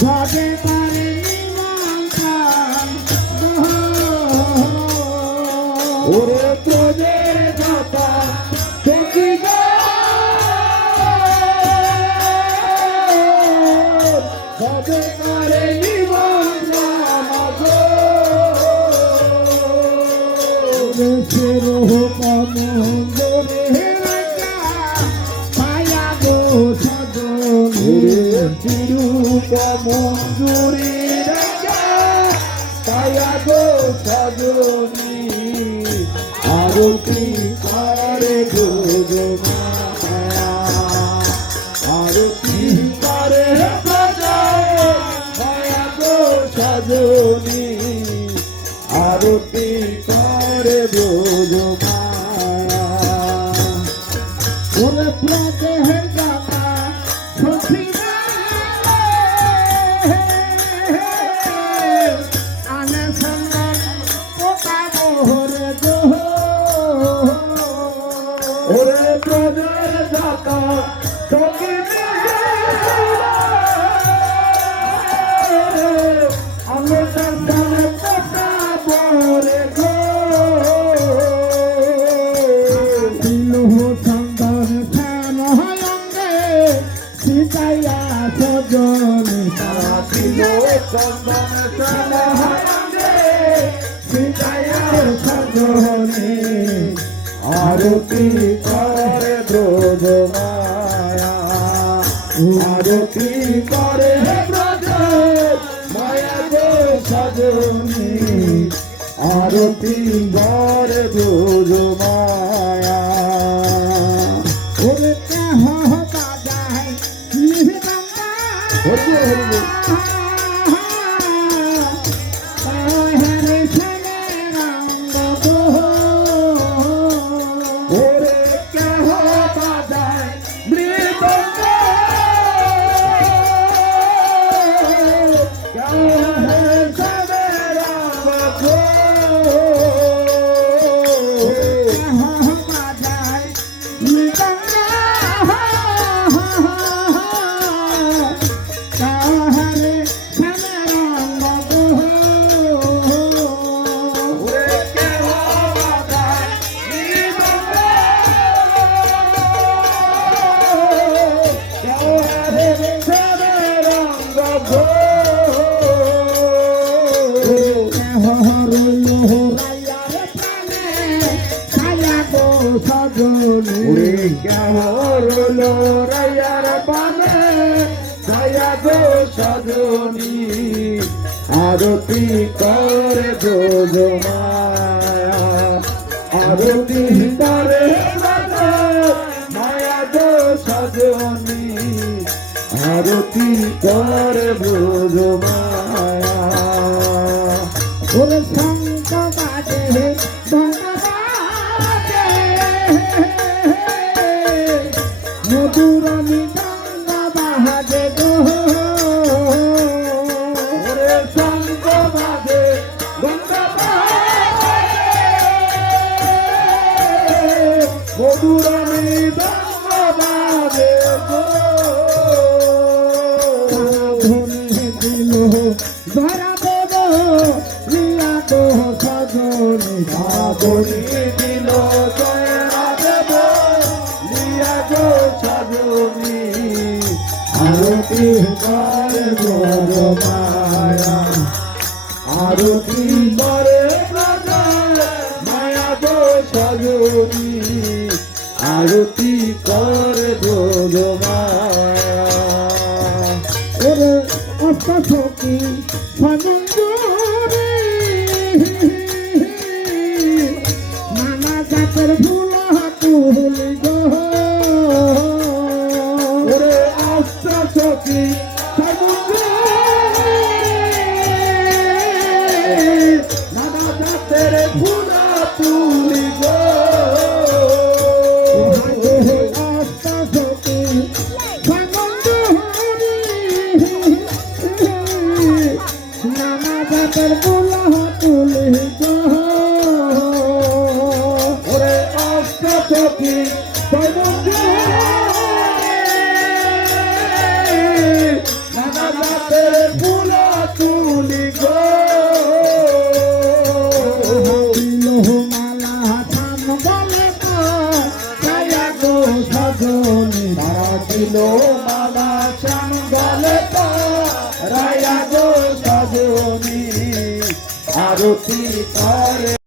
যাবে পারে নিমন্ত্রণ ওরে তোদের কথা দেখি যাবে পারে নিমন্ত্রণ কমন্দরে পায়া গো মঞ্জুরি পায়া গো সজনী আরতি করে আরতি করে পায়া গো সজনী আরতি করে ওরে প্রাতের গানা সখী ওরে প্রদের জাতা তোকে আমি সন্তান কথা বলে গো দিল সন্তান খান হয়ঙ্গে সিতাইয়া সজন দিল সন্তান খান হয়ঙ্গে সিতাইয়া সজনে আরতি করে ব্রজ মায়া আরতি করে ব্রজ মায়া গো সজনী আরতি করে ব্রজ মায়া ওরে কাহ বাজায় নিহিতাঙ্গা আরতি করে ব্রজ মায়া আরতি করে মায়া গো সজনী আরতি করে ব্রজ মায়া ওরে শঙ্খ বাজে মধুর মৃদঙ্গ বাজে গো ধরা দেব লীলা তো সজনী সাবনী দিল জয়া দেব লীলা তো সজনী আরতি করে ব্রজ মায়া আরতি করে ব্রজ মায়া গো সজনী আরতি করে ব্রজ মায়া ওরে অষ্টসখী সনন্দরে নানা জাতের ফুল তুলি গো ওরে অষ্টসখী সনন্দরে নানা জাতের ফুল তুলি গো ওরে অষ্টসখী জাতের ফুল তুলি গো দিল মালা থাম গলে রায়া গো সজনী তারা দিল মালা থাম গলে রায়া গো সজনী আরতি